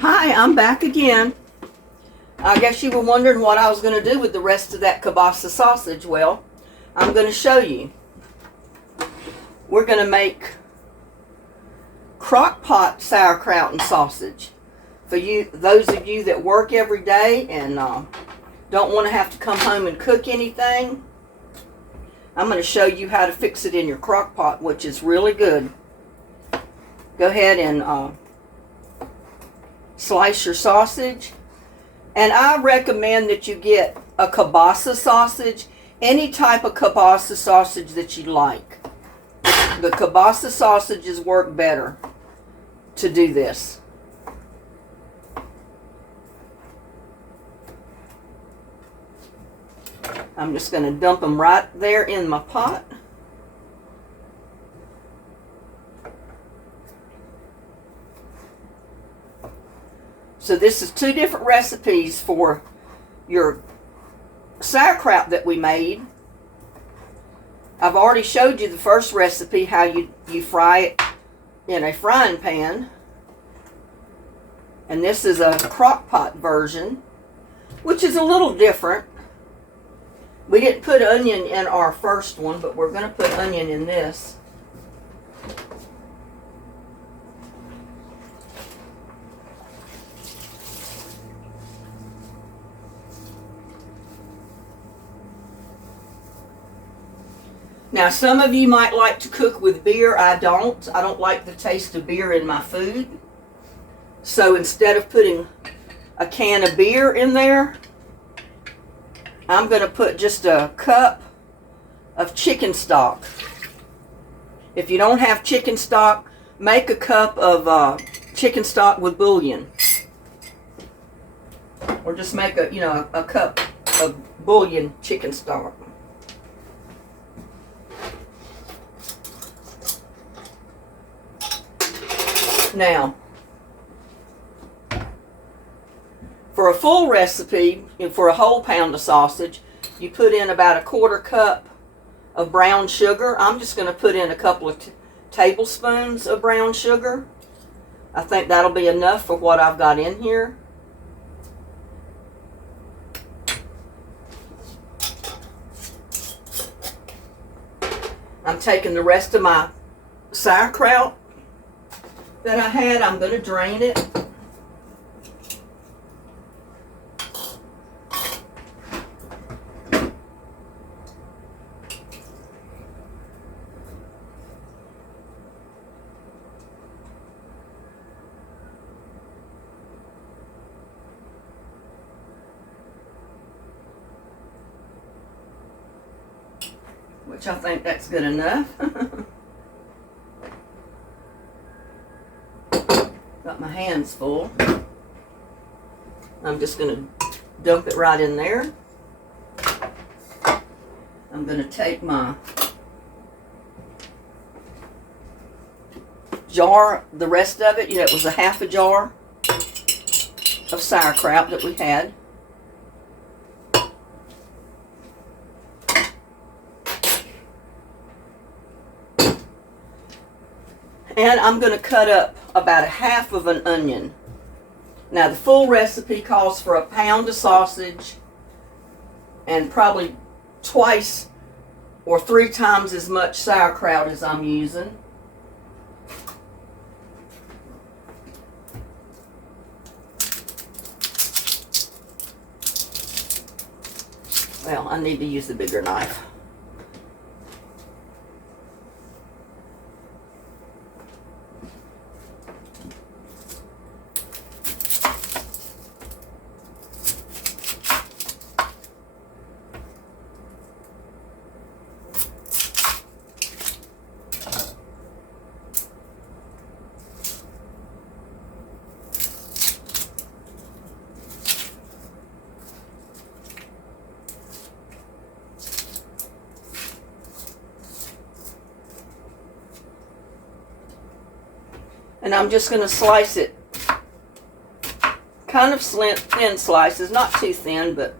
Hi, I'm back again. I guess you were wondering what I was going to do with the rest of that kielbasa sausage. Well, I'm going to show you. We're going to make Crockpot sauerkraut and sausage. For you, those of you that work every day and don't want to have to come home and cook anything, I'm going to show you how to fix it in your Crockpot, which is really good. Go ahead and slice your sausage. And I recommend that you get a kielbasa sausage, any type of kielbasa sausage that you like. The kielbasa sausages work better to do this. I'm just going to dump them right there in my pot. So this is two different recipes for your sauerkraut that we made. I've already showed you the first recipe, how you fry it in a frying pan. And this is a Crockpot version, which is a little different. We didn't put onion in our first one, but we're going to put onion in this. Now, some of you might like to cook with beer. I don't. I don't like the taste of beer in my food. So instead of putting a can of beer in there, I'm going to put just a cup of chicken stock. If you don't have chicken stock, make a cup of chicken stock with bouillon. Or just make a cup of bouillon chicken stock. Now, for a full recipe, for a whole pound of sausage, you put in about 1/4 cup of brown sugar. I'm just going to put in a couple of tablespoons of brown sugar. I think that'll be enough for what I've got in here. I'm taking the rest of my sauerkraut that I had. I'm going to drain it. Which I think that's good enough. Got my hands full. I'm just going to dump it right in there. I'm going to take my jar, the rest of it, it was a half a jar of sauerkraut that we had. And I'm going to cut up about 1/2 of an onion. Now, the full recipe calls for 1 pound of sausage and probably 2 or 3 times as much sauerkraut as I'm using. Well, I need to use the bigger knife. And I'm just going to slice it kind of thin slices, not too thin, but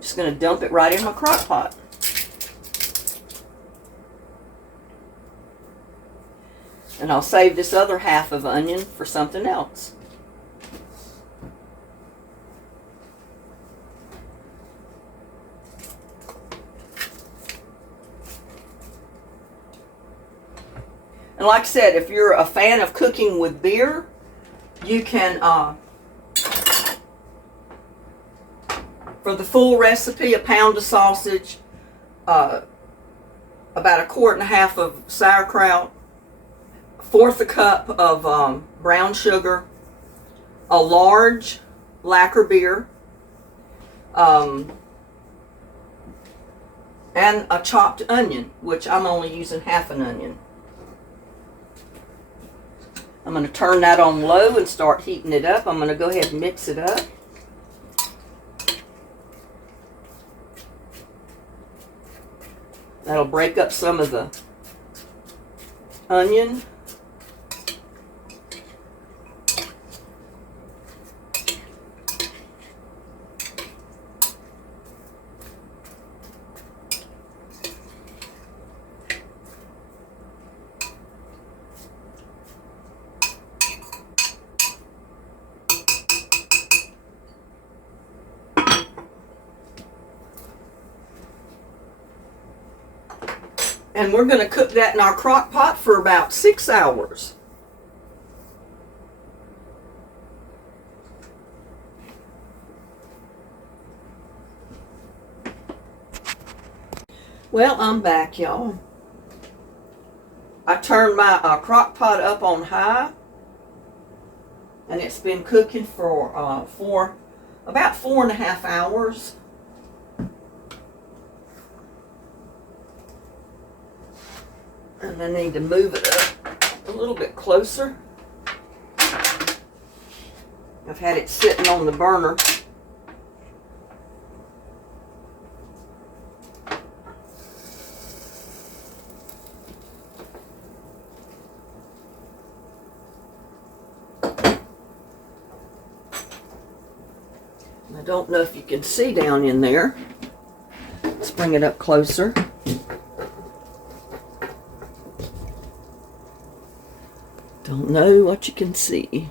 just going to dump it right in my crock pot. And I'll save this other half of onion for something else. And like I said, if you're a fan of cooking with beer, you can, for the full recipe, a pound of sausage, about 1.5 quarts of sauerkraut, 1/4 cup of brown sugar, a large lacquer beer, and a chopped onion, which I'm only using half an onion. I'm going to turn that on low and start heating it up. I'm going to go ahead and mix it up. That'll break up some of the onion. And we're going to cook that in our crock pot for about 6 hours. Well, I'm back, y'all. I turned my crock pot up on high, and it's been cooking for about 4.5 hours. And I need to move it up a little bit closer. I've had it sitting on the burner. I don't know if you can see down in there. Let's bring it up closer. Don't know what you can see.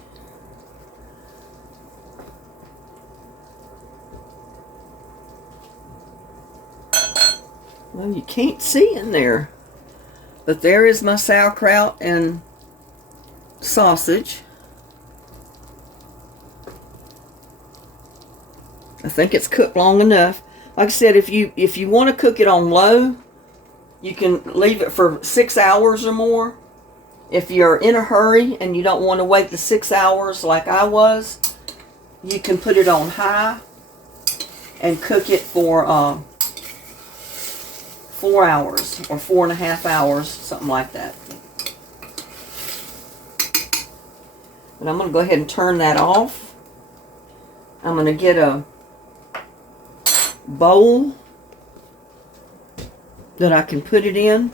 Well, you can't see in there. But there is my sauerkraut and sausage. I think it's cooked long enough. Like I said, if you want to cook it on low, you can leave it for 6 hours or more. If you're in a hurry and you don't want to wait the 6 hours like I was, you can put it on high and cook it for 4 hours or 4.5 hours, something like that. But I'm going to go ahead and turn that off. I'm going to get a bowl that I can put it in.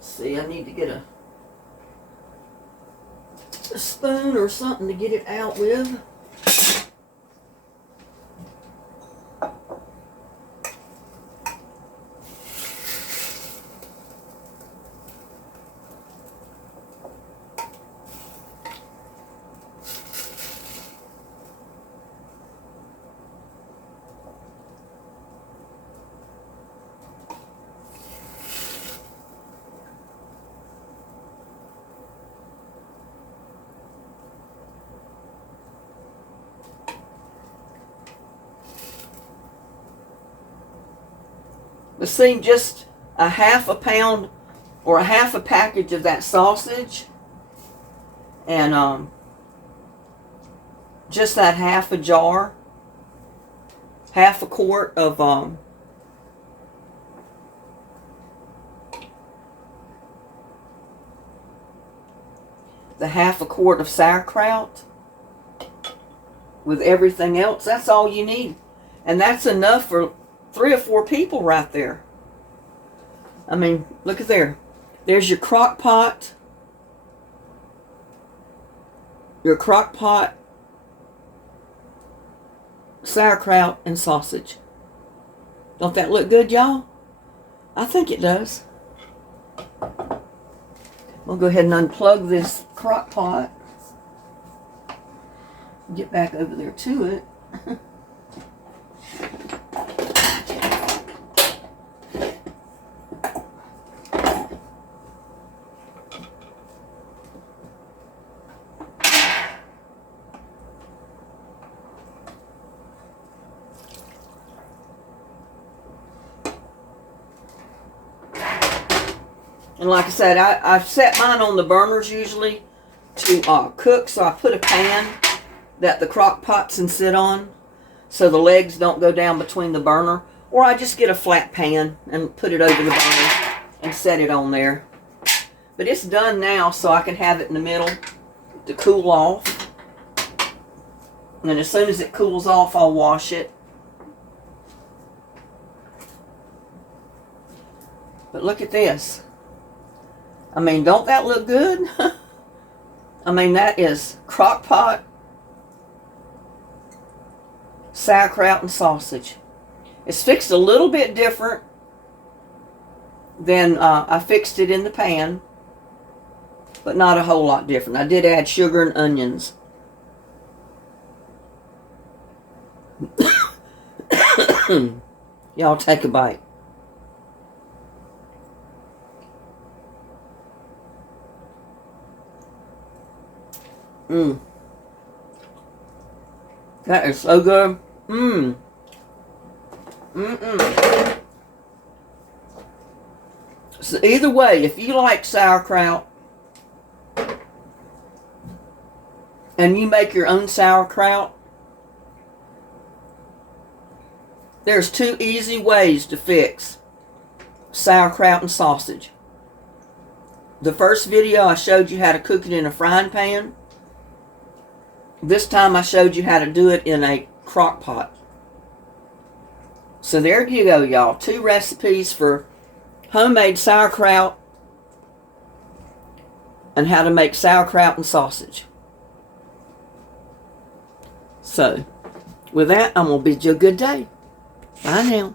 See, I need to get a spoon or something to get it out with. But see, just a 1/2 pound or a 1/2 package of that sausage, and just that 1/2 jar, 1/2 quart of the 1/2 quart of sauerkraut with everything else. That's all you need, and that's enough for 3 or 4 people right there. I mean, look at there. There's your Crockpot. Your Crockpot sauerkraut and sausage. Don't that look good, y'all? I think it does. We'll go ahead and unplug this Crockpot. Get back over there to it. And like I said, I set mine on the burners usually to cook, so I put a pan that the crock pots can sit on so the legs don't go down between the burner. Or I just get a flat pan and put it over the burner and set it on there. But it's done now, so I can have it in the middle to cool off. And then as soon as it cools off, I'll wash it. But look at this. I mean, don't that look good? I mean, that is Crockpot sauerkraut and sausage. It's fixed a little bit different than I fixed it in the pan, but not a whole lot different. I did add sugar and onions. Y'all take a bite. That is so good. So either way, if you like sauerkraut and you make your own sauerkraut, there's 2 easy ways to fix sauerkraut and sausage. The first video I showed you how to cook it in a frying pan. This time I showed you how to do it in a crock pot. So there you go, y'all. 2 recipes for homemade sauerkraut and how to make sauerkraut and sausage. So, with that, I'm going to bid you a good day. Bye now.